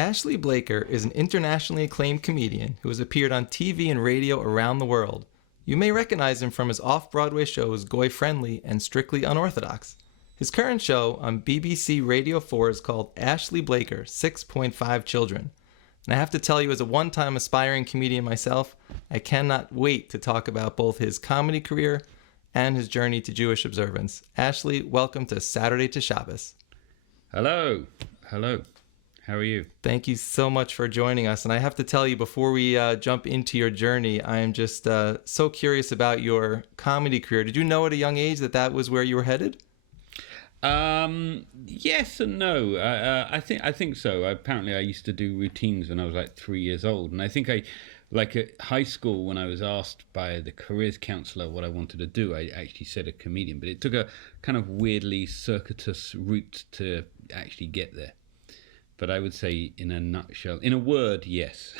Ashley Blaker is an internationally acclaimed comedian who has appeared on TV and radio around the world. You may recognize him from his off-Broadway shows Goy Friendly and Strictly Unorthodox. His current show on BBC Radio 4 is called Ashley Blaker, 6.5 Children. And I have to tell you, as a one-time aspiring comedian myself, I cannot wait to talk about both his comedy career and his journey to Jewish observance. Ashley, welcome to Saturday to Shabbos. Hello. How are you? Thank you so much for joining us. And I have to tell you, before we jump into your journey, I am just so curious about your comedy career. Did you know at a young age that was where you were headed? Yes and no. I think so. Apparently, I used to do routines when I was like 3 years old, and I think like at high school, when I was asked by the careers counselor what I wanted to do, I actually said a comedian, but it took a kind of weirdly circuitous route to actually get there. But I would say, in a nutshell, in a word, yes.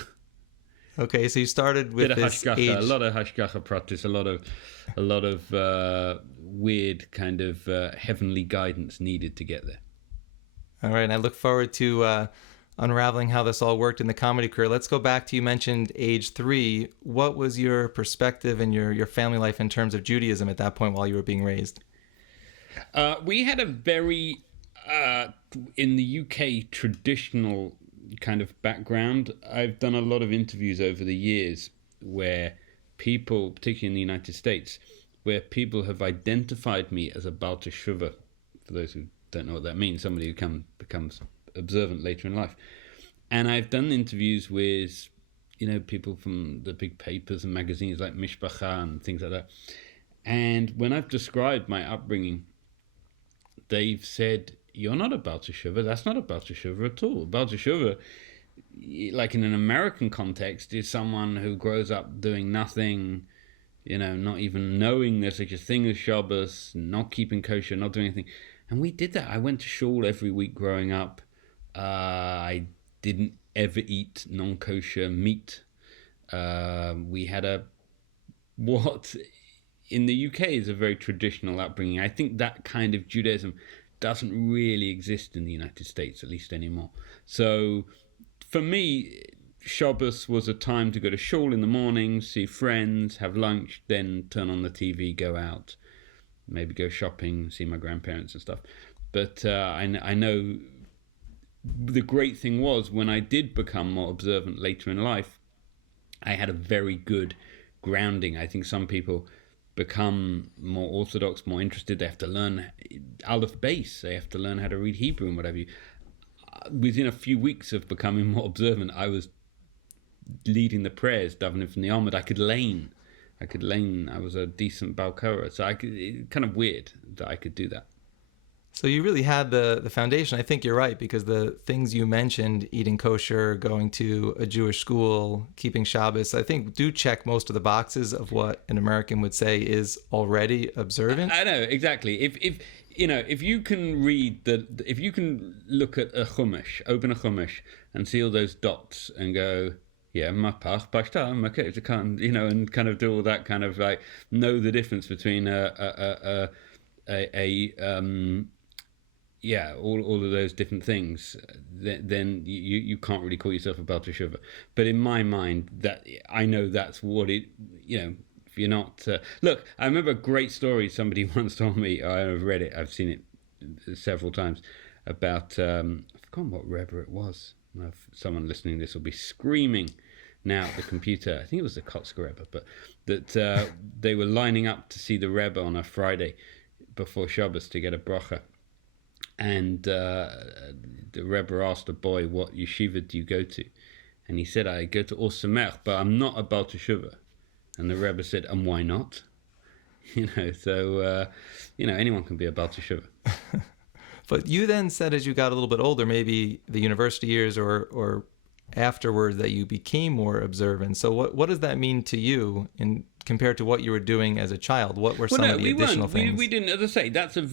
Okay, so you started with this age. A lot of hashgacha practice, a lot of weird kind of heavenly guidance needed to get there. All right, and I look forward to unraveling how this all worked in the comedy career. Let's go back to, you mentioned age 3. What was your perspective and your family life in terms of Judaism at that point while you were being raised? We had a very, in the UK, traditional kind of background. I've done a lot of interviews over the years where people, particularly in the United States, where people have identified me as a Baal Teshuvah. For those who don't know what that means, somebody who becomes observant later in life. And I've done interviews with, people from the big papers and magazines like Mishpacha and things like that. And when I've described my upbringing, they've said, "You're not a Baal Teshuvah. That's not a Baal Teshuvah at all. Baal Teshuvah, like in an American context, is someone who grows up doing nothing, not even knowing there's such a thing as Shabbos, not keeping kosher, not doing anything." And we did that. I went to shul every week growing up. I didn't ever eat non-kosher meat. We had what in the UK is a very traditional upbringing. I think that kind of Judaism doesn't really exist in the United States, at least anymore. So for me, Shabbos was a time to go to shul in the morning, see friends, have lunch, then turn on the TV, go out, maybe go shopping, see my grandparents and stuff. But I know the great thing was, when I did become more observant later in life, I had a very good grounding. I think some people become more orthodox, more interested. They have to learn Aleph Beis. They have to learn how to read Hebrew and whatever. Within a few weeks of becoming more observant, I was leading the prayers, davening from the Amud. I could lane. I was a decent Balkara. So kind of weird that I could do that. So you really had the foundation. I think you're right, because the things you mentioned, eating kosher, going to a Jewish school, keeping Shabbos, I think do check most of the boxes of what an American would say is already observant. I know, exactly. If you can read if you can look at a chumash, open a chumash and see all those dots and go, yeah, mapach, bashtam, and kind of do all that kind of like, know the difference between all of those different things, then you can't really call yourself a Baal Teshuvah. But in my mind, that I know that's what it, if you're not... Look, I remember a great story somebody once told me. I've read it, I've seen it several times, about, I've forgotten what Rebbe it was. Someone listening to this will be screaming now at the computer. I think it was the Kotzker Rebbe, but that they were lining up to see the Rebbe on a Friday before Shabbos to get a bracha. And the Rebbe asked a boy, "What yeshiva do you go to?" And he said, "I go to Or Samech, but I'm not a Baal Teshuvah." And the Rebbe said, "And why not?" So anyone can be a Baal Teshuvah. But you then said, as you got a little bit older, maybe the university years or afterwards, that you became more observant. So what does that mean to you compared to what you were doing as a child? What were some of the additional things? We didn't, as I say, that's in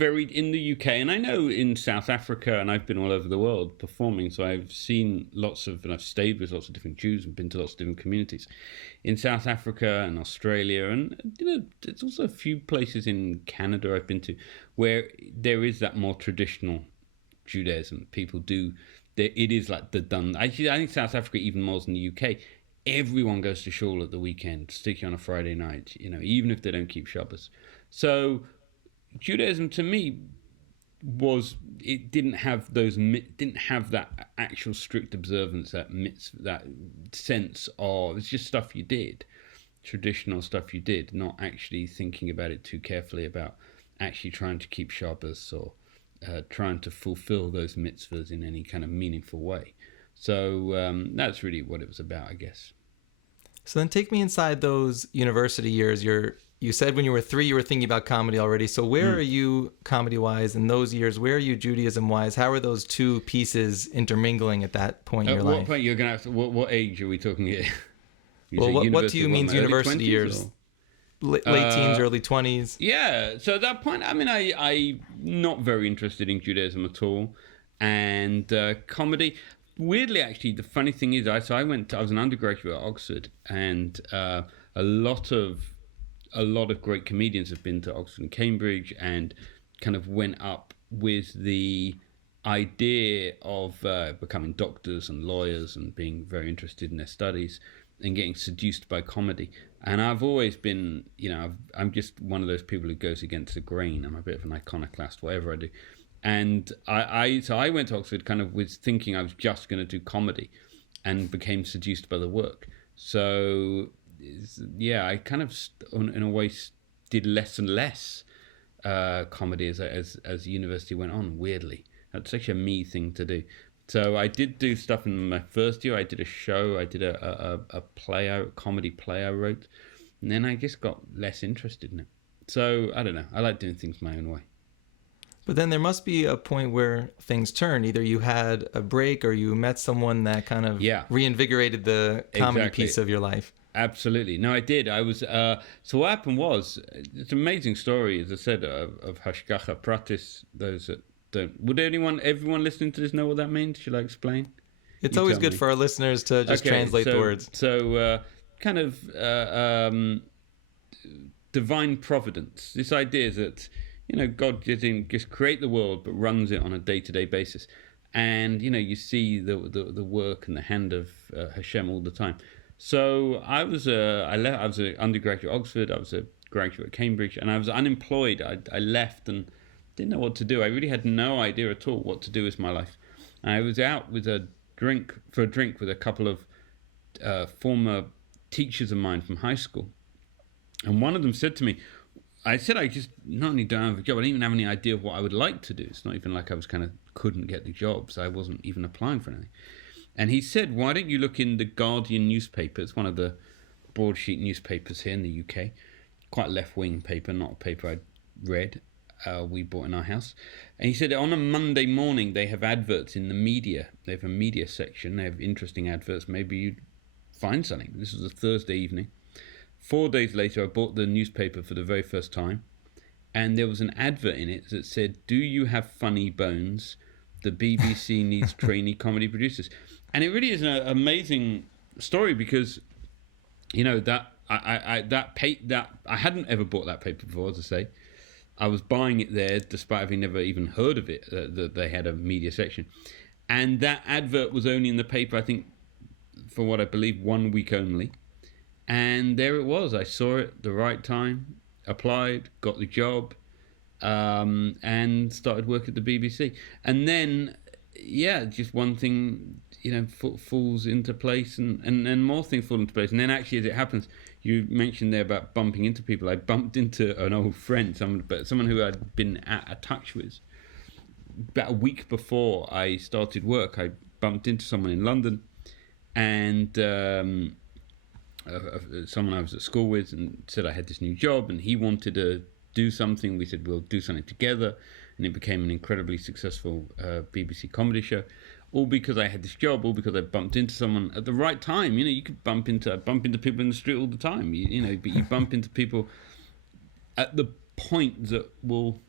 the UK, and I know in South Africa, and I've been all over the world performing, so I've seen and I've stayed with lots of different Jews and been to lots of different communities in South Africa and Australia, and there's also a few places in Canada I've been to where there is that more traditional Judaism. People do it is like the done. Actually, I think South Africa even more than the UK. Everyone goes to shul at the weekend, particularly on a Friday night. Even if they don't keep Shabbos. So Judaism to me didn't have that actual strict observance, that sense of, it's just stuff you did, traditional stuff you did, not actually thinking about it too carefully about actually trying to keep Shabbos or trying to fulfill those mitzvahs in any kind of meaningful way. So that's really what it was about, I guess. So then take me inside those university years. You said when you were 3, you were thinking about comedy already. So where are you comedy-wise in those years? Where are you Judaism-wise? How are those two pieces intermingling at that point in your life? What point you're going to what age are we talking here? What do you mean university years? Late teens, early 20s? Yeah. So at that point, I mean, I'm not very interested in Judaism at all. And comedy... Weirdly, actually, the funny thing is, I was an undergraduate at Oxford, and a lot of great comedians have been to Oxford and Cambridge, and kind of went up with the idea of becoming doctors and lawyers and being very interested in their studies and getting seduced by comedy. And I've always been, I'm just one of those people who goes against the grain. I'm a bit of an iconoclast, whatever I do. And so I went to Oxford kind of with thinking I was just going to do comedy, and became seduced by the work. So, yeah, I kind of, in a way, did less and less comedy as university went on, weirdly. That's such a me thing to do. So I did do stuff in my first year. I did a show. I did a comedy play I wrote. And then I just got less interested in it. So, I don't know. I like doing things my own way. But then there must be a point where things turn. Either you had a break or you met someone that kind of reinvigorated the comedy piece of your life. Absolutely. No, I did. I was. So what happened was, it's an amazing story, as I said, of hashgacha pratis. Those that don't. Would everyone listening to this know what that means? Should I explain? It's always good for our listeners to just translate the words. So kind of divine providence. This idea that, God didn't just create the world, but runs it on a day-to-day basis. And, you see the work and the hand of Hashem all the time. So I was an undergraduate at Oxford, I was a graduate at Cambridge, and I was unemployed. I left and didn't know what to do. I really had no idea at all what to do with my life. I was out with a drink with a couple of former teachers of mine from high school. And one of them said to me, I said, I just not only don't have a job, I didn't even have any idea of what I would like to do. It's not even like I was couldn't get the jobs. I wasn't even applying for anything. And he said, why don't you look in the Guardian newspaper? It's one of the broadsheet newspapers here in the UK. Quite left-wing paper, not a paper I'd read. We bought in our house. And he said on a Monday morning, they have adverts in the media. They have a media section. They have interesting adverts. Maybe you'd find something. This was a Thursday evening. 4 days later, I bought the newspaper for the very first time, and there was an advert in it that said, "Do you have funny bones? The BBC needs trainee comedy producers." And it really is an amazing story because, that I hadn't ever bought that paper before, as I say. I was buying it there despite having never even heard of it, that they had a media section. And that advert was only in the paper, I think, for what I believe, 1 week only. And there it was. I saw it at the right time, applied, got the job, and started work at the BBC. And then, just one thing, falls into place, and more things fall into place. And then actually, as it happens, you mentioned there about bumping into people. I bumped into an old friend, someone who I'd been at a touch with. About a week before I started work, I bumped into someone in London, and someone I was at school with, and said I had this new job and he wanted to do something. We said we'll do something together, and it became an incredibly successful BBC comedy show, all because I had this job, all because I bumped into someone at the right time. You could I bump into people in the street all the time, but you bump into people at the point that will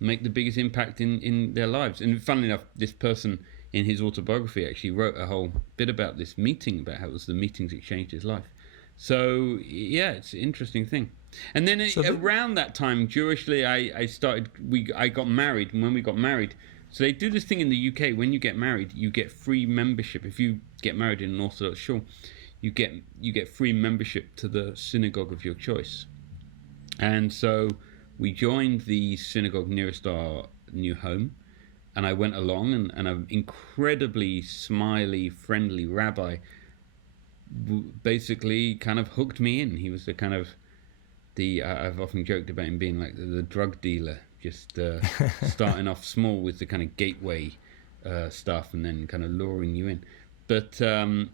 make the biggest impact in their lives. And funnily enough, this person in his autobiography actually wrote a whole bit about this meeting, about how it was the meetings that changed his life. So, it's an interesting thing. And then around that time, Jewishly, I got married. And when we got married, So they do this thing in the UK. When you get married, you get free membership. If you get married in an Orthodox shul, you get free membership to the synagogue of your choice. And so we joined the synagogue nearest our new home, and I went along, and an incredibly smiley, friendly rabbi basically kind of hooked me in. He was the kind of I've often joked about him being like the drug dealer, just starting off small with the kind of gateway stuff, and then kind of luring you in. But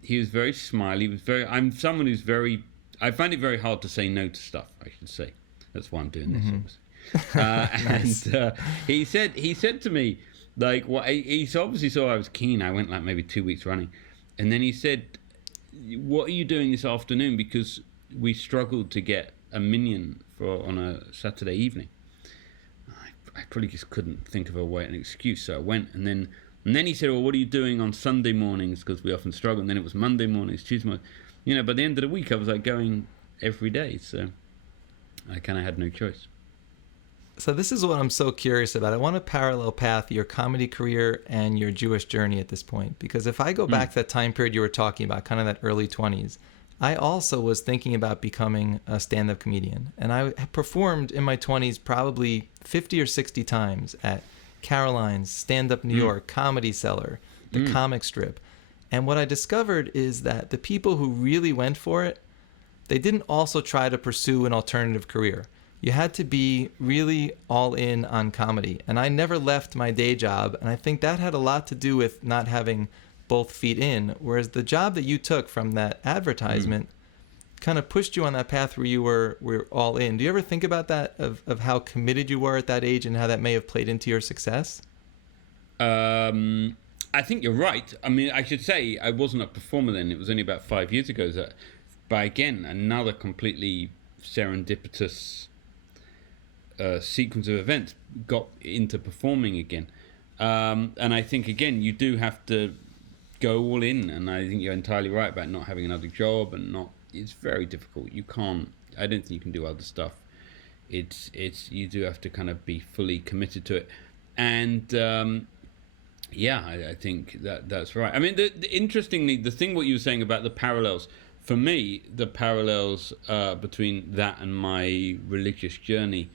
he was very smiley. I'm someone who's very. I find it very hard to say no to stuff, I should say. That's why I'm doing this, obviously. Nice. And he said to me, like, he obviously saw I was keen. I went like maybe 2 weeks running, and then he said, "What are you doing this afternoon? Because we struggled to get a minyan on a Saturday evening." I probably just couldn't think of an excuse, so I went, and then he said, "Well, what are you doing on Sunday mornings? Because we often struggle." And then it was Monday mornings, Tuesday mornings. By the end of the week, I was like going every day, so I kind of had no choice. So this is what I'm so curious about. I want to parallel path your comedy career and your Jewish journey at this point, because if I go back to that time period you were talking about, kind of that early 20s, I also was thinking about becoming a stand-up comedian. And I performed in my 20s probably 50 or 60 times at Caroline's, Stand Up New York, Comedy Cellar, the Comic Strip. And what I discovered is that the people who really went for it, they didn't also try to pursue an alternative career. You had to be really all in on comedy. And I never left my day job. And I think that had a lot to do with not having both feet in. Whereas the job that you took from that advertisement kind of pushed you on that path where you were all in. Do you ever think about that, of how committed you were at that age and how that may have played into your success? I think you're right. I mean, I should say I wasn't a performer then. It was only about 5 years ago. But again, another completely serendipitous sequence of events got into performing again. And I think, again, you do have to go all in. And I think you're entirely right about not having another job it's very difficult. You can't, I don't think you can do other stuff. You do have to kind of be fully committed to it. And I think that's right. I mean, interestingly, the thing what you were saying about the parallels, for me, the parallels between that and my religious journey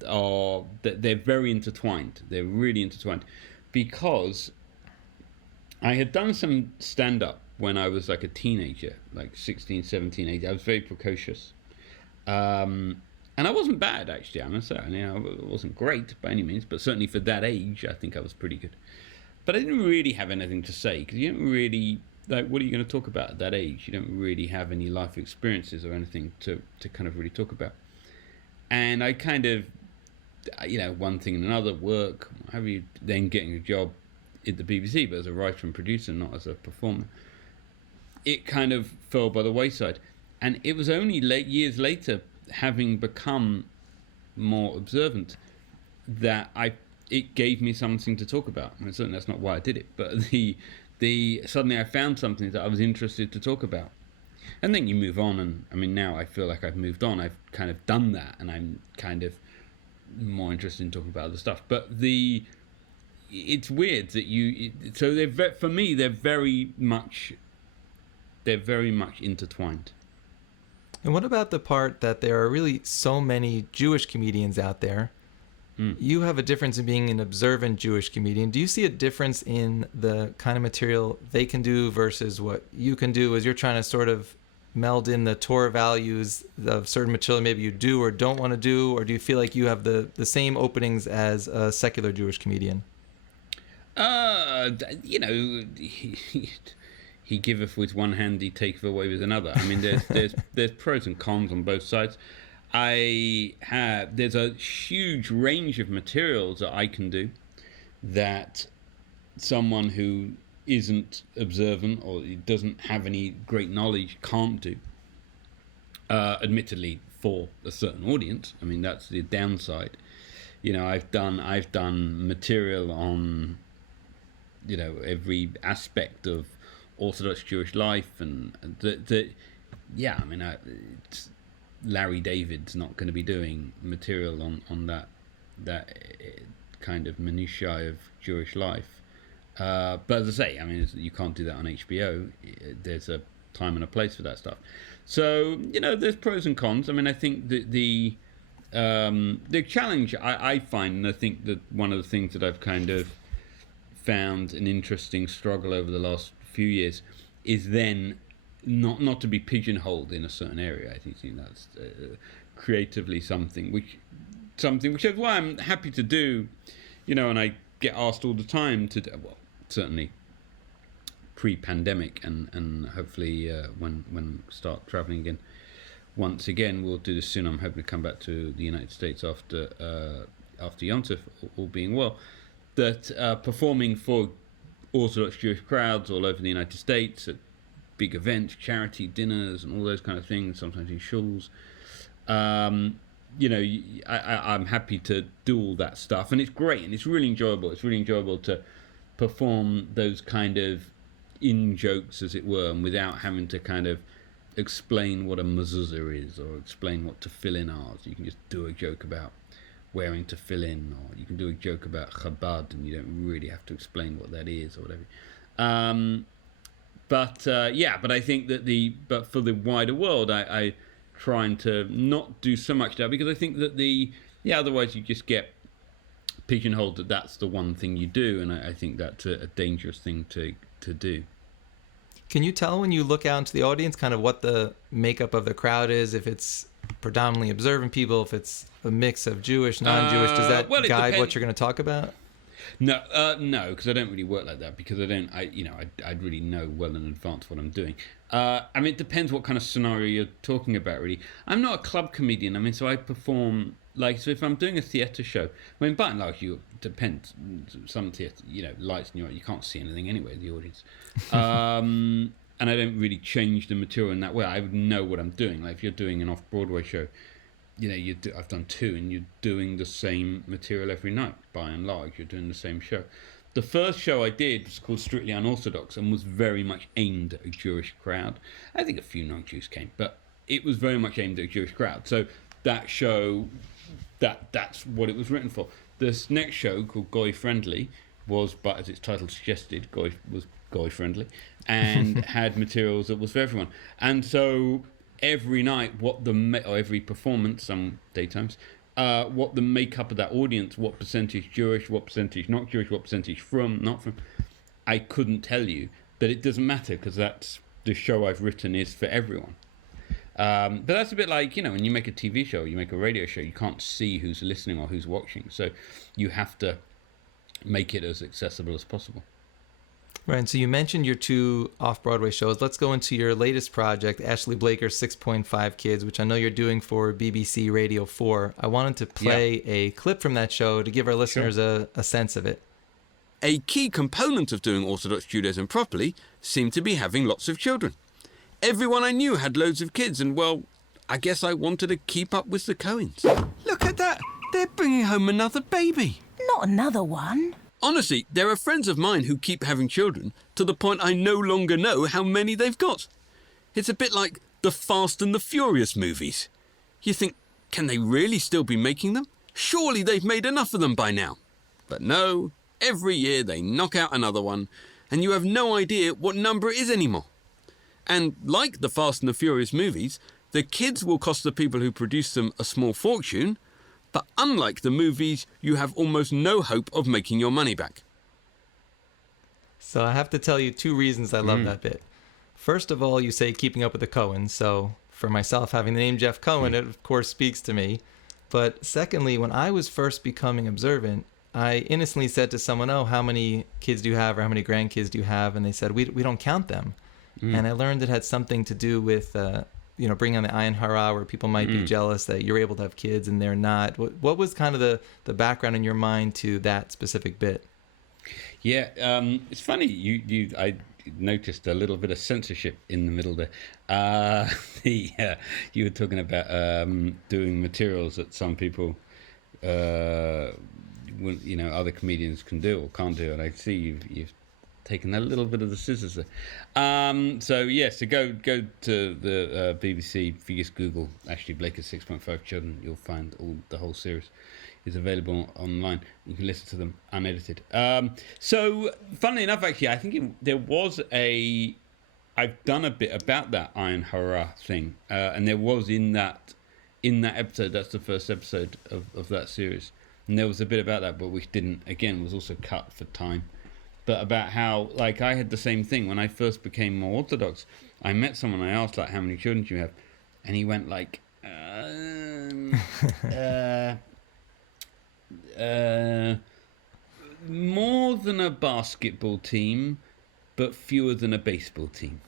they're very intertwined. They're really intertwined, because I had done some stand-up when I was like a teenager, like 16, 17, 18. I was very precocious. And I wasn't bad, actually, I must say. I wasn't great by any means, but certainly for that age, I think I was pretty good. But I didn't really have anything to say, because you don't really, like, what are you going to talk about at that age? You don't really have any life experiences or anything to kind of really talk about. And I kind of, one thing and another, work, then getting a job at the BBC, but as a writer and producer, not as a performer. It kind of fell by the wayside. And it was only years later, having become more observant, that it gave me something to talk about. I mean, certainly that's not why I did it, but suddenly I found something that I was interested to talk about. And then you move on, and I mean, now I feel like I've moved on. I've kind of done that, and I'm kind of more interested in talking about other stuff. But it's weird that for me, they're very much intertwined. And what about the part that there are really so many Jewish comedians out there? You have a difference in being an observant Jewish comedian. Do you see a difference in the kind of material they can do versus what you can do, as you're trying to sort of meld in the Torah values of certain material maybe you do or don't want to do? Or do you feel like you have the same openings as a secular Jewish comedian? He giveth with one hand, he taketh away with another. I mean, there's pros and cons on both sides. There's a huge range of materials that I can do that someone who isn't observant or doesn't have any great knowledge can't do. Admittedly, for a certain audience. I mean, that's the downside. I've done material on, every aspect of Orthodox Jewish life, and Larry David's not going to be doing material on that kind of minutiae of Jewish life. But as I say, I mean, you can't do that on HBO. There's a time and a place for that stuff. So, there's pros and cons. I mean, I think that the challenge I find, and I think that one of the things that I've kind of found an interesting struggle over the last few years is then not to be pigeonholed in a certain area. I think that's creatively something which is why I'm happy to do, and I get asked all the time to do, well, certainly pre-pandemic, and hopefully when we start traveling again once again, we'll do this soon. I'm hoping to come back to the United States after Yom Tov, all being well, that performing for Orthodox Jewish crowds all over the United States at big events, charity dinners and all those kind of things, sometimes in shuls. I'm happy to do all that stuff, and it's great, and it's really enjoyable. It's really enjoyable to perform those kind of in-jokes, as it were, and without having to kind of explain what a mezuzah is or explain what tefillin are. So you can just do a joke about wearing tefillin, or you can do a joke about Chabad, and you don't really have to explain what that is or whatever. But I think that but for the wider world, I trying to not do so much that, because I think that otherwise you just get pigeonholed that that's the one thing you do, and I think that's a dangerous thing to do. Can you tell when you look out into the audience kind of what the makeup of the crowd is, if it's predominantly observant people, if it's a mix of Jewish, non-Jewish? Does that guide what you're going to talk about? No, because I don't really work like that, because I'd really know well in advance what I'm doing. I mean, it depends what kind of scenario you're talking about, really. I'm not a club comedian. I mean, so I perform, so if I'm doing a theatre show, I mean, by and large, it depends. Some theatre, lights and you can't see anything anyway, the audience. And I don't really change the material in that way. I would know what I'm doing. Like if you're doing an off-Broadway show, I've done 2, and you're doing the same material every night. By and large, you're doing the same show. The first show I did was called Strictly Unorthodox, and was very much aimed at a Jewish crowd. I think a few non-Jews came, but it was very much aimed at a Jewish crowd. So that show, that's what it was written for. This next show, called Goy Friendly, but as its title suggested, was Goy Friendly, and had materials that was for everyone. And so every night, or every performance, some daytimes, what the makeup of that audience, what percentage Jewish, what percentage not Jewish, what percentage not from, I couldn't tell you, but it doesn't matter, because that's the show I've written is for everyone. But that's a bit like, when you make a TV show, you make a radio show, you can't see who's listening or who's watching, so you have to make it as accessible as possible. Right, and so you mentioned your 2 off-Broadway shows. Let's go into your latest project, Ashley Blaker's 6.5 Kids, which I know you're doing for BBC Radio 4. I wanted to play a clip from that show to give our listeners a sense of it. A key component of doing Orthodox Judaism properly seemed to be having lots of children. Everyone I knew had loads of kids, and, well, I guess I wanted to keep up with the Cohens. Look at that! They're bringing home another baby. Not another one. Honestly, there are friends of mine who keep having children to the point I no longer know how many they've got. It's a bit like the Fast and the Furious movies. You think, can they really still be making them? Surely they've made enough of them by now. But no, every year they knock out another one, and you have no idea what number it is anymore. And like the Fast and the Furious movies, the kids will cost the people who produce them a small fortune, but unlike the movies, you have almost no hope of making your money back. So I have to tell you 2 reasons I love that bit. First of all, you say keeping up with the Cohens, so for myself, having the name Jeff Cohen, it of course speaks to me. But secondly, when I was first becoming observant, I innocently said to someone, "Oh, how many kids do you have, or how many grandkids do you have?" And they said, we don't count them. And I learned it had something to do with bringing on the ayin hara, where people might be jealous that you're able to have kids and they're not. What was kind of the background in your mind to that specific bit? Yeah, it's funny. I noticed a little bit of censorship in the middle there. You were talking about doing materials that some people, other comedians can do or can't do, and I see you've taken a little bit of the scissors there. So go to the BBC. If you just Google Ashley Blaker's 6.5 Children, you'll find the whole series. is available online. You can listen to them unedited. So, funnily enough, actually, I think there was I've done a bit about that Ayin Hara thing, and there was in that episode. That's the first episode of that series, and there was a bit about that, but which didn't. Again, was also cut for time. But about how, like, I had the same thing when I first became more Orthodox. I met someone. I asked, like, how many children do you have, and he went like, more than a basketball team, but fewer than a baseball team.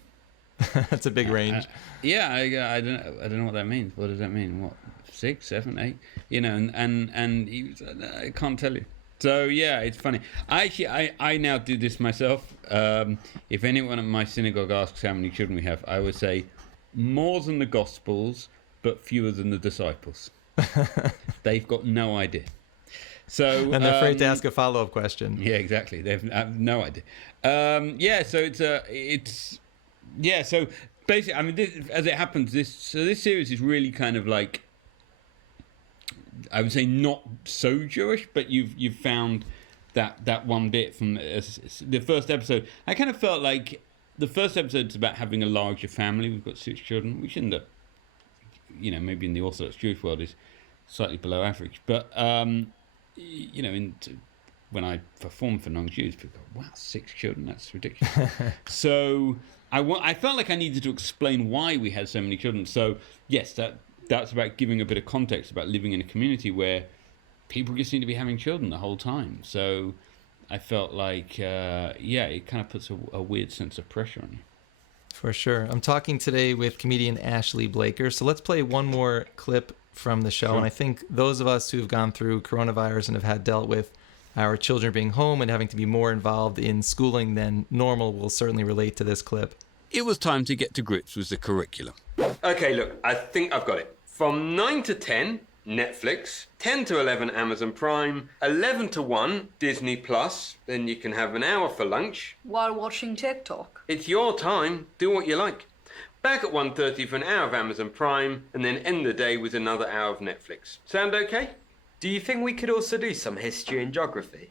That's a big range. Yeah, I don't know what that means. What does that mean? What, 6, 7, 8? You know, and he was, I can't tell you. So yeah, it's funny. I now do this myself. If anyone at my synagogue asks how many children we have, I would say more than the Gospels, but fewer than the disciples. They've got no idea. So and they're afraid to ask a follow-up question. Yeah, exactly. They have no idea. So basically, I mean, as it happens, this series is really kind of like, I would say, not so Jewish, but you've found that one bit from the first episode. I kind of felt like the first episode's about having a larger family. We've got 6 children, which in the, you know, maybe in the Orthodox Jewish world is slightly below average. But you know, when I perform for non-Jews, people go, "Wow, 6 children? That's ridiculous." So I felt like I needed to explain why we had so many children. So yes, that's about giving a bit of context about living in a community where people just seem to be having children the whole time. So I felt like, it kind of puts a weird sense of pressure on you. For sure. I'm talking today with comedian Ashley Blaker. So let's play one more clip from the show. Sure. And I think those of us who've gone through coronavirus and have had dealt with our children being home and having to be more involved in schooling than normal will certainly relate to this clip. It was time to get to grips with the curriculum. Okay, look, I think I've got it. From 9 to 10, Netflix. 10 to 11, Amazon Prime. 11 to 1, Disney Plus. Then you can have an hour for lunch. While watching TikTok. It's your time. Do what you like. Back at 1:30 for an hour of Amazon Prime, and then end the day with another hour of Netflix. Sound okay? Do you think we could also do some history and geography?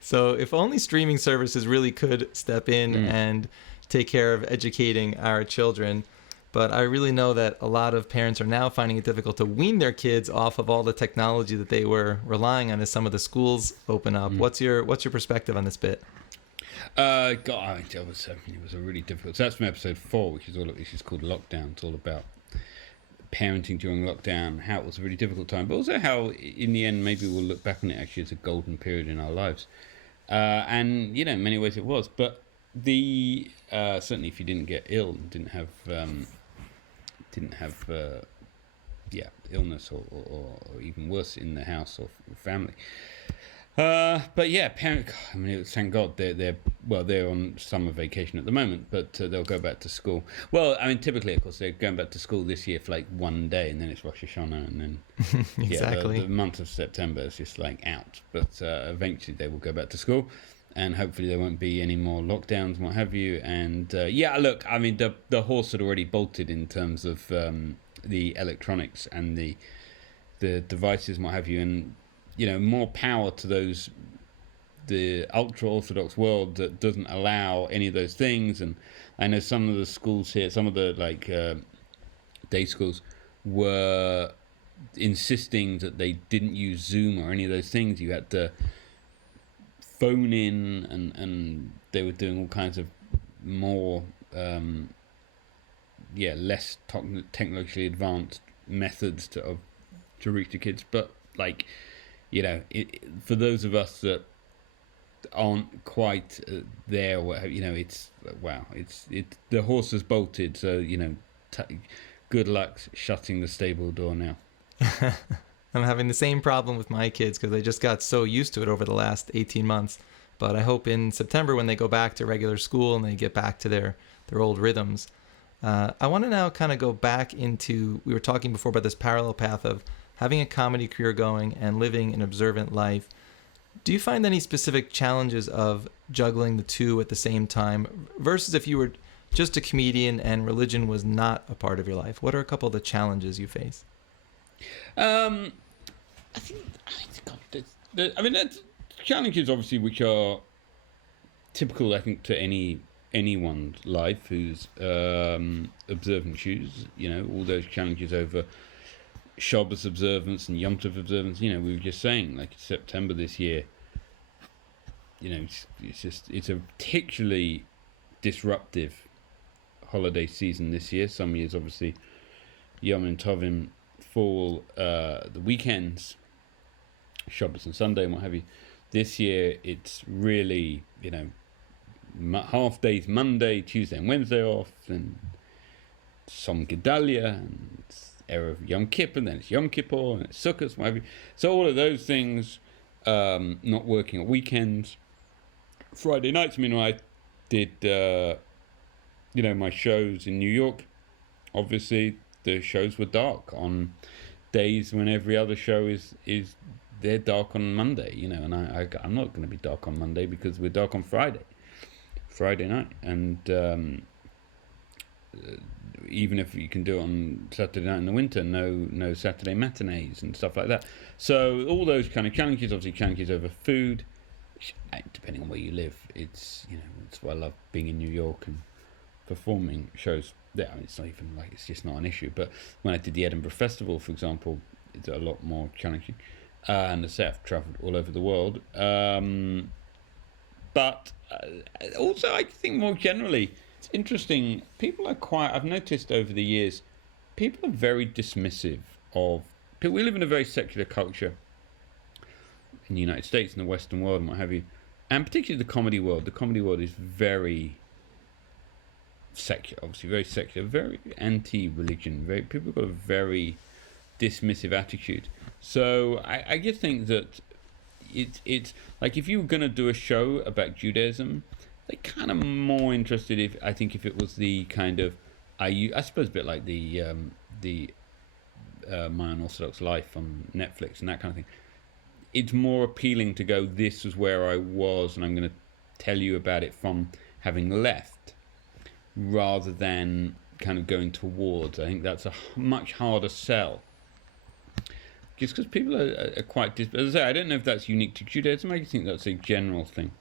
So if only streaming services really could step in and take care of educating our children. But I really know that a lot of parents are now finding it difficult to wean their kids off of all the technology that they were relying on as some of the schools open up. What's your perspective on this bit? God, it was a really difficult. So that's from episode 4, which is called Lockdown. It's all about parenting during lockdown, how it was a really difficult time, but also how in the end maybe we'll look back on it actually as a golden period in our lives. And you know, in many ways it was. But the certainly if you didn't get ill, didn't have illness or even worse in the house or family. But yeah, I mean, thank God they're on summer vacation at the moment, but they'll go back to school. Well, I mean, typically, of course, they're going back to school this year for like one day, and then it's Rosh Hashanah, and then exactly. the month of September is just like out. But eventually, they will go back to school, and hopefully, there won't be any more lockdowns and what have you. And look, I mean, the horse had already bolted in terms of the electronics and the devices and what have you, and you know, more power to the ultra-Orthodox world that doesn't allow any of those things. And I know some of the schools here, some of the day schools were insisting that they didn't use Zoom or any of those things. You had to phone in, and they were doing all kinds of more, less technologically advanced methods to reach the kids. But like, you know, for those of us that aren't quite there, you know, it's the horse has bolted. So you know, good luck shutting the stable door now. I'm having the same problem with my kids because they just got so used to it over the last 18 months. But I hope in September when they go back to regular school and they get back to their old rhythms. I want to now kind of go back into, we were talking before about this parallel path of having a comedy career going and living an observant life. Do you find any specific challenges of juggling the two at the same time versus if you were just a comedian and religion was not a part of your life, what are a couple of the challenges you face? I think that's challenges, obviously, which are typical, I think, to anyone's life who's observant Jews. All those challenges over Shabbos observance and Yom Tov observance. We were just saying, like September this year. It's a particularly disruptive holiday season this year. Some years, obviously, Yom and Tovim fall the weekends, Shabbos and Sunday and what have you. This year, it's really, half days Monday, Tuesday and Wednesday off, and some Gedalia, and it's Erev Yom Kippur, and then it's Yom Kippur, and it's Sukkot, what have you. So all of those things, not working at weekends. Friday nights, meanwhile, I did, my shows in New York. Obviously, the shows were dark on days when every other show is they're dark on Monday, and I'm not going to be dark on Monday because we're dark on Friday night, and even if you can do it on Saturday night in the winter, no Saturday matinees and stuff like that. So all those kind of challenges, obviously challenges over food, depending on where you live. It's it's why I love being in New York and performing shows there. It's not even like it's just not an issue. But when I did the Edinburgh Festival, for example, it's a lot more challenging. And as I say, I've travelled all over the world. But also, I think more generally, it's interesting. People are I've noticed over the years, people are very dismissive of. We live in a very secular culture in the United States, in the Western world, and what have you, and particularly the comedy world. The comedy world is very secular, obviously very secular, very anti-religion. People have got a very dismissive attitude. So I just think that it's like if you were going to do a show about Judaism, they're kind of more interested if it was the kind of I suppose a bit like the My Unorthodox Life on Netflix and that kind of thing. It's more appealing to go, this is where I was and I'm going to tell you about it from having left, rather than kind of going towards. I think that's a much harder sell. Just because people are quite... As I say, I don't know if that's unique to Judaism. I think that's a general thing.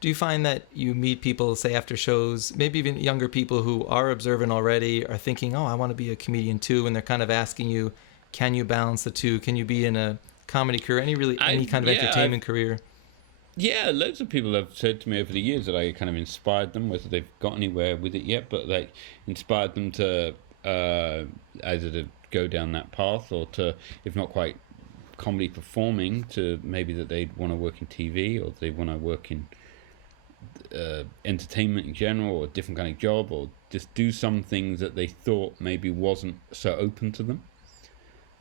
Do you find that you meet people, say, after shows, maybe even younger people who are observant already, are thinking, I want to be a comedian too, and they're kind of asking you, can you balance the two? Can you be in a comedy career, any kind of entertainment career? Yeah, loads of people have said to me over the years that I kind of inspired them, whether they've got anywhere with it yet, but like inspired them to either to go down that path, or to, if not quite comedy performing, to maybe that they'd want to work in TV, or they want to work in entertainment in general, or a different kind of job, or just do some things that they thought maybe wasn't so open to them.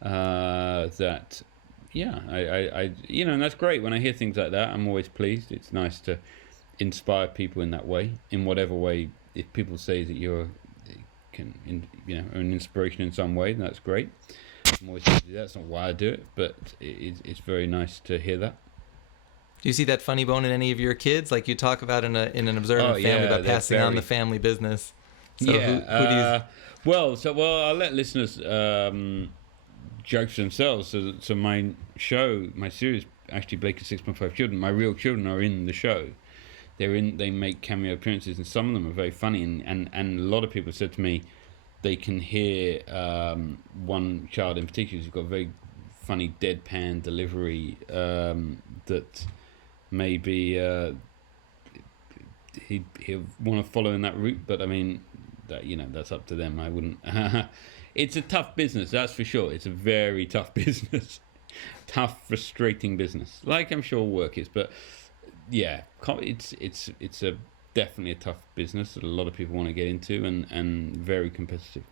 And that's great. When I hear things like that, I'm always pleased. It's nice to inspire people in that way, in whatever way. If people say that are an inspiration in some way, that's great. I'm always happy to do that. That's not why I do it, but it's very nice to hear that. Do you see that funny bone in any of your kids? Like you talk about in an observant family about passing on the family business. So who do you... I'll let listeners judge for themselves. So my show, my series, actually Blake and 6.5 Children, my real children are in the show. They make cameo appearances, and some of them are very funny. And a lot of people said to me, they can hear one child in particular who's got a very funny deadpan delivery that maybe he'll want to follow in that route. But I mean, that's up to them. I wouldn't. It's a tough business, that's for sure. It's a very tough business. Tough, frustrating business. Like I'm sure work is, but yeah, it's definitely a tough business that a lot of people want to get into, and very competitive.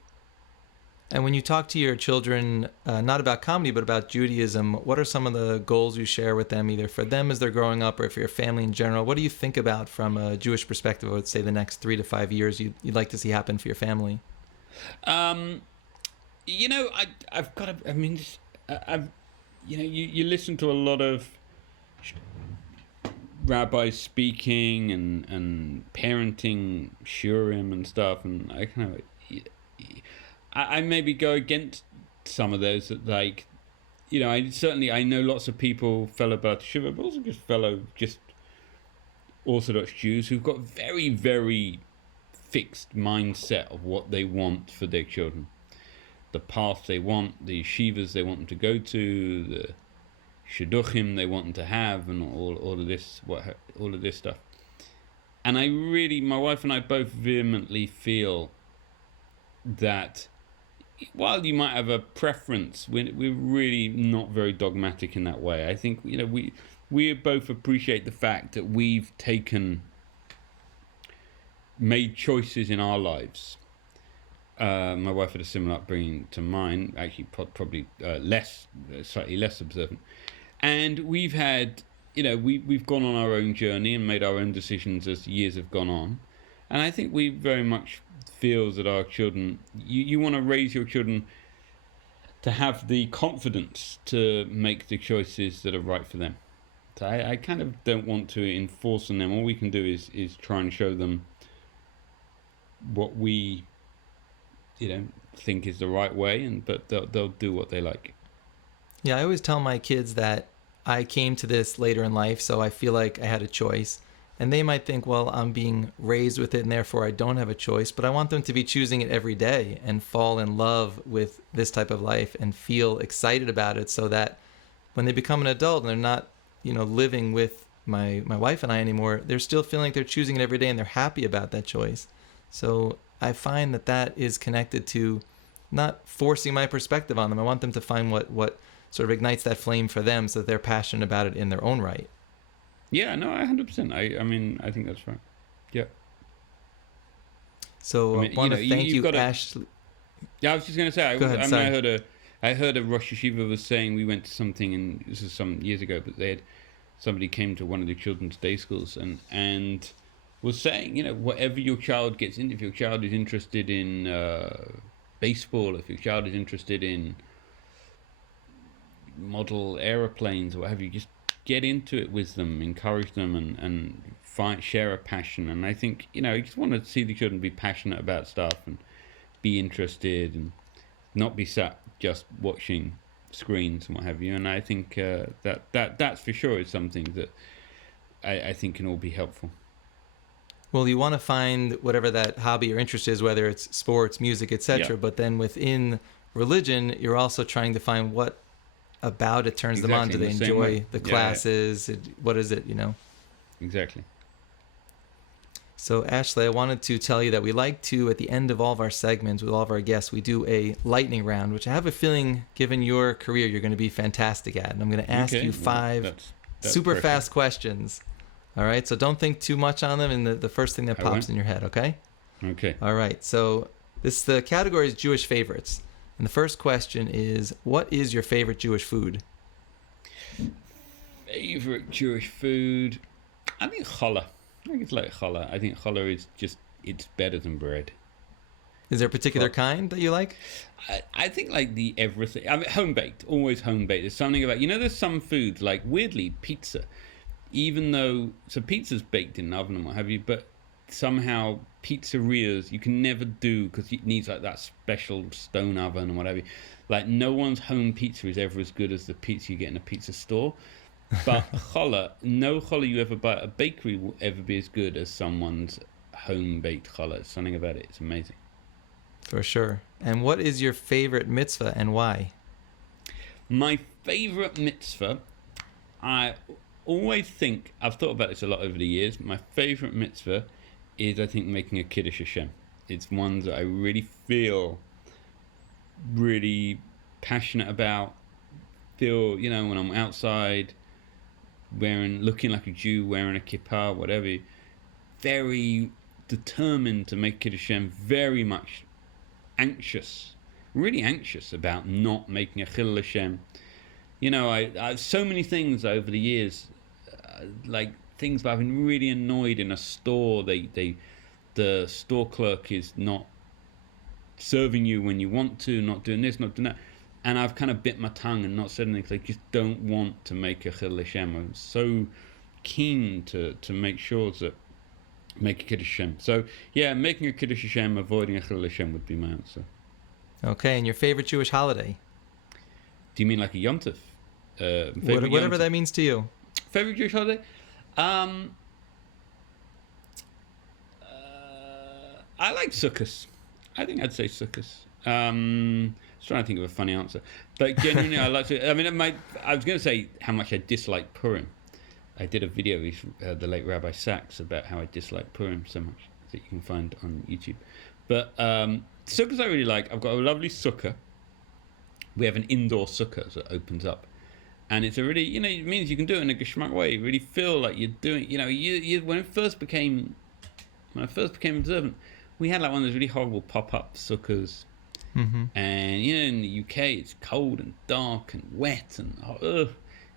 And when you talk to your children, not about comedy, but about Judaism, what are some of the goals you share with them, either for them as they're growing up or for your family in general? What do you think about from a Jewish perspective, I would say, the next 3 to 5 years you'd like to see happen for your family? I've got to, you listen to a lot of rabbis speaking and parenting shurim and stuff, and I kind of, I maybe go against some of those that, like, you know, I know lots of people, fellow B'nai Shiva, but also just Orthodox Jews who've got very, very fixed mindset of what they want for their children, the path they want, the yeshivas they want them to go to, the shidduchim they want them to have, and all of this stuff. And my wife and I both vehemently feel that while you might have a preference, we're really not very dogmatic in that way. I think, you know, we both appreciate the fact that we've made choices in our lives. My wife had a similar upbringing to mine, actually probably slightly less observant. And we've had, you know, we've gone on our own journey and made our own decisions as years have gone on. And I think we very much feel that our children, you want to raise your children to have the confidence to make the choices that are right for them. So I kind of don't want to enforce on them. All we can do is try and show them what we, you know, think is the right way, but they'll do what they like. Yeah, I always tell my kids that I came to this later in life, so I feel like I had a choice. And they might think, well, I'm being raised with it and therefore I don't have a choice. But I want them to be choosing it every day and fall in love with this type of life and feel excited about it, so that when they become an adult and they're not, you know, living with my wife and I anymore, they're still feeling like they're choosing it every day and they're happy about that choice. So I find that is connected to not forcing my perspective on them. I want them to find what sort of ignites that flame for them, so that they're passionate about it in their own right. Yeah, no, 100%. I mean, I think that's right. Yeah. So I want to thank you, Ashley. Yeah, I was just going to say, I heard a Rosh Yeshiva was saying, we went to something, and this was some years ago, but somebody came to one of the children's day schools and was saying, you know, whatever your child gets into, if your child is interested in baseball, if your child is interested in model aeroplanes or what have you, just get into it with them, encourage them, and share a passion. And I think, you know, you just want to see the children be passionate about stuff and be interested and not be sat just watching screens and what have you. And I think that's for sure is something that I think can all be helpful. Well, you want to find whatever that hobby or interest is, whether it's sports, music, etc. Yeah. But then within religion, you're also trying to find what about it turns them on. Do they enjoy the classes? Yeah. What is it, you know? Exactly. So, Ashley, I wanted to tell you that we like to, at the end of all of our segments with all of our guests, we do a lightning round, which I have a feeling, given your career, you're going to be fantastic at. And I'm going to ask you 5 that's super fast questions. All right? So don't think too much on them, and the first thing that pops in your head, okay? Okay. All right. So the category is Jewish favorites. And the first question is, what is your favorite Jewish food? Favorite Jewish food? I think challah. I think it's like challah. I think challah is just, it's better than bread. Is there a particular kind that you like? I think like the everything. I mean, home-baked. Always home-baked. There's something about, you know, there's some foods, like weirdly, pizza. Even though, so pizza's baked in an oven and what have you, but somehow pizzerias you can never do because it needs like that special stone oven and whatever. Like no one's home pizza is ever as good as the pizza you get in a pizza store. But challah, no challah you ever buy at a bakery will ever be as good as someone's home baked challah. Something about it, it's amazing. For sure. And what is your favorite mitzvah and why? My favorite mitzvah, I always think, I've thought about this a lot over the years, my favorite mitzvah is, I think, making a Kiddush Hashem. It's one that I really feel really passionate about. Feel, you know, when I'm outside, looking like a Jew, wearing a kippah, whatever, very determined to make Kiddush Hashem, very much really anxious about not making a Chillul Hashem. You know, I so many things over the years, like things that I've been really annoyed in a store. The store clerk is not serving you when you want to, not doing this, not doing that. And I've kind of bit my tongue and not said anything because I just don't want to make a Chillul Hashem. I'm so keen to make sure that make a Kiddush Hashem. So yeah, making a Kiddush Hashem, avoiding a Chilul Hashem would be my answer. Okay, and your favorite Jewish holiday? Do you mean like a Yom Tov? Whatever that means to you. Favorite Jewish holiday? I like Sukkot. I think I'd say Sukkot. I was trying to think of a funny answer, but genuinely, I like to. I mean, I was going to say how much I dislike Purim. I did a video with the late Rabbi Sachs about how I dislike Purim so much that you can find on YouTube. But Sukkot I really like. I've got a lovely sukkah. We have an indoor sukkah that opens up, and it's a really, it means you can do it in a geschmack way. You really feel like you're doing, when I first became observant, we had like one of those really horrible pop-up sukkahs. Mm-hmm. And in the UK it's cold and dark and wet and you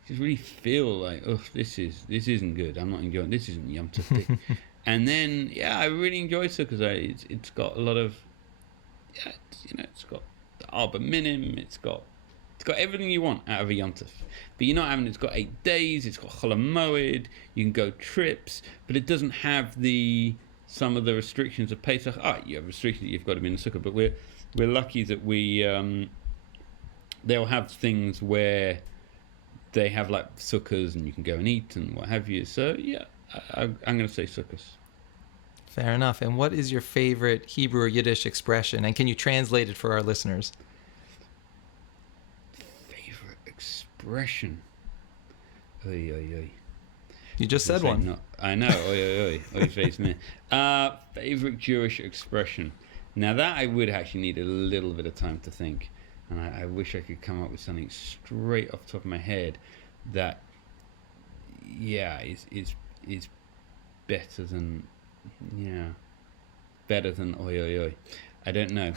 just really feel like this isn't good. I'm not enjoying this. Isn't Yom Tov Day. And then I really enjoy sukkahs. It's got a lot of it's got the Arba Minim. It's got everything you want out of a Yom Tov. But you're not having. It's got 8 days. It's got Chol HaMoed. You can go trips, but it doesn't have some of the restrictions of Pesach. You have restrictions that you've got to be in the sukkah, but we're lucky that they'll have things where they have like sukkahs and you can go and eat and what have you. So I'm going to say sukkahs. Fair enough. And what is your favorite Hebrew or Yiddish expression? And can you translate it for our listeners? Favorite expression? Oy, oy, oy. You just said one. No, I know. Oy, oy, oy. Oy, face me. Favorite Jewish expression. Now that I would actually need a little bit of time to think, and I wish I could come up with something straight off the top of my head that, is better than, oi oi oi. I don't know.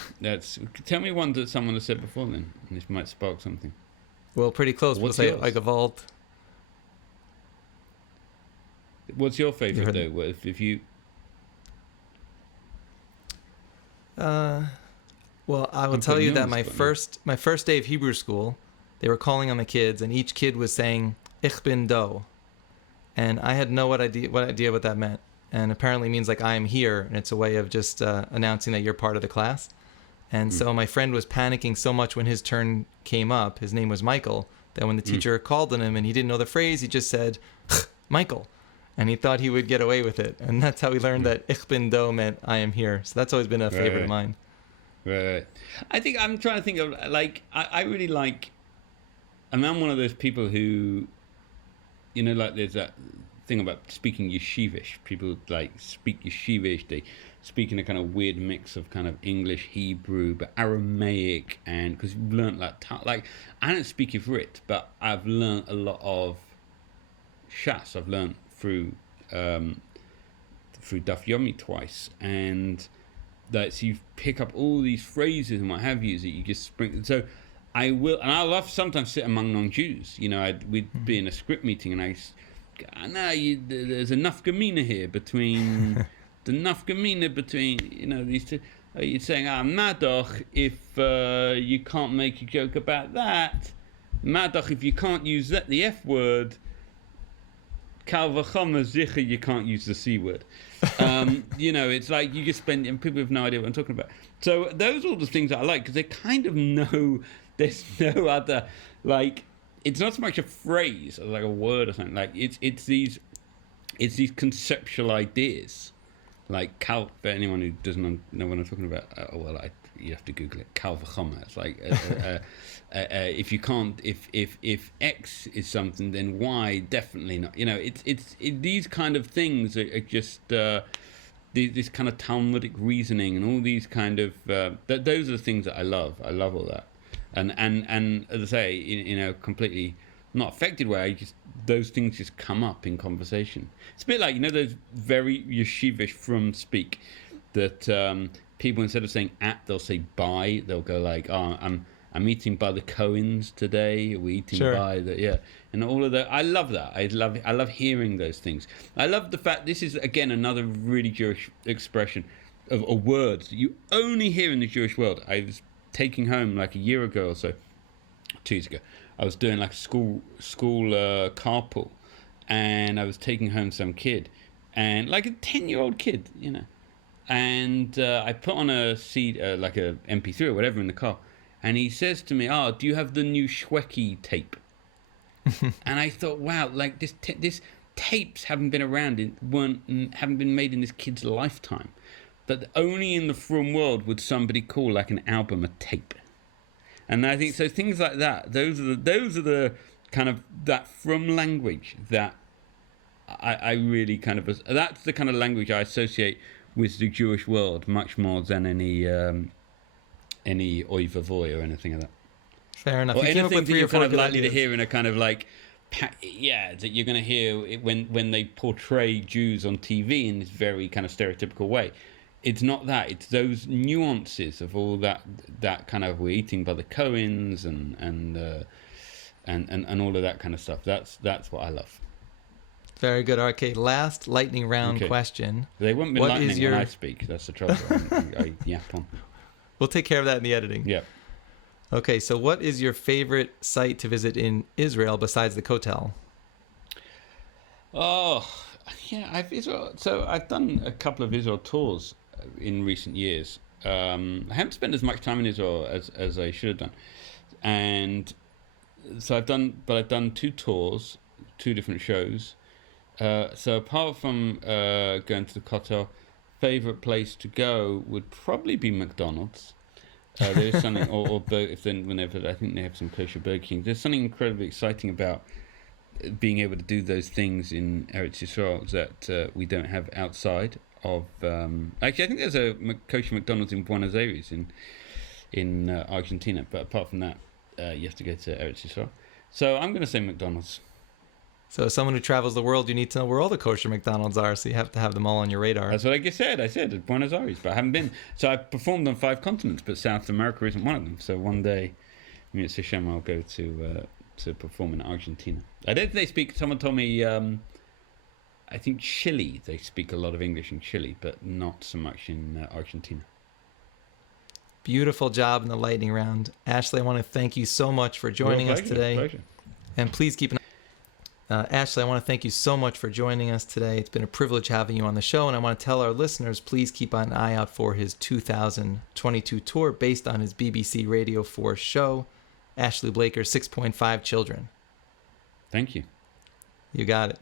Tell me one that someone has said before then, and this might spark something. Well, pretty close. What's we'll say yours? like evolved. What's your favorite though? If you. Well, I will tell you that my first day of Hebrew school, they were calling on the kids, and each kid was saying "Ich bin do," and I had no idea what that meant. And apparently means like I am here, and it's a way of just announcing that you're part of the class. And so my friend was panicking so much when his turn came up. His name was Michael. That when the teacher called on him and he didn't know the phrase, he just said Michael. And he thought he would get away with it. And that's how he learned that Ich bin do meant I am here. So that's always been a favorite of mine. Right. I think I'm trying to think of, like, I really like, I'm one of those people who, like there's that thing about speaking Yeshivish. People, like, speak Yeshivish. They speak in a kind of weird mix of kind of English, Hebrew, but Aramaic, and because you've learned, like, I don't speak Ivrit, but I've learned a lot of Shas. I've learned through Daf Yomi twice, and that so you pick up all these phrases and what have you that you just spring. So I'll love sometimes sit among non-Jews. We'd be in a script meeting, and there's enough gemina here between these two. You're saying Madoch if you can't make a joke about that. Madoch if you can't use the F word. Kal v'chomer zicher, you can't use the C word. It's like you just spend, and people have no idea what I'm talking about. So those are all the things that I like, because they kind of know there's no other, like, it's not so much a phrase or like a word or something. Like it's these conceptual ideas. Like for anyone who doesn't know what I'm talking about, you have to Google it. Kal v'chomer. It's like if you can't, if X is something, then Y definitely not. It's these kind of things are just this kind of Talmudic reasoning and all these kind of those are the things that I love. I love all that, and as I say, in a completely not affected way, those things just come up in conversation. It's a bit like those very yeshivish from speak that people, instead of saying at, they'll say by. They'll go like, I'm eating by the Cohens today. We're eating by the and all of that. I love that. I love hearing those things. I love the fact this is again another really Jewish expression of a word that you only hear in the Jewish world. I was taking home like a year ago or so, 2 years ago. I was doing like a school carpool, and I was taking home some kid, and like a 10-year-old kid, and I put on a CD, like a MP3 or whatever in the car, and he says to me, "Oh, do you have the new Shweki tape?" And I thought, wow, like this tapes haven't been around, haven't been made in this kid's lifetime. But only in the frum world would somebody call like an album a tape. And I think so. Things like that. Those are the kind of that frum language that I really kind of, that's the kind of language I associate with the Jewish world much more than any oy vavoy or anything like that. Fair enough. Or you anything that you're kind of likely ideas. to hear in a kind of like, that you're going to hear it when they portray Jews on TV in this very kind of stereotypical way. It's not that. It's those nuances of all that kind of, we're eating by the Cohens and all of that kind of stuff. That's what I love. Very good, RK. Last lightning round question. They won't be What lightning is your- when I speak. That's the trouble. I yap on. We'll take care of that in the editing. Yeah. Okay, so what is your favorite site to visit in Israel besides the Kotel? Oh, yeah. I've done a couple of Israel tours in recent years. I haven't spent as much time in Israel as I should have done, and so I've done 2 tours, 2 different shows. So apart from going to the Kotel, favorite place to go would probably be McDonald's. There is something, whenever I think they have some kosher Burger King. There's something incredibly exciting about being able to do those things in Eretz Yisrael that we don't have outside of. Actually, I think there's a kosher McDonald's in Buenos Aires in Argentina, but apart from that, you have to go to Eretz Yisrael. So I'm going to say McDonald's. So as someone who travels the world, you need to know where all the kosher McDonald's are, so you have to have them all on your radar. That's what I just said. I said Buenos Aires, but I haven't been. So I've performed on 5 continents, but South America isn't one of them. So one day, it's Hashem, I'll go to perform in Argentina. I don't think they speak. Someone told me. I think Chile. They speak a lot of English in Chile, but not so much in Argentina. Beautiful job in the lightning round. Ashley, I want to thank you so much for joining us today. Pleasure. And please keep an Ashley, I want to thank you so much for joining us today. It's been a privilege having you on the show, and I want to tell our listeners, please keep an eye out for his 2022 tour based on his BBC Radio 4 show, Ashley Blaker's 6.5 Children. Thank you. You got it.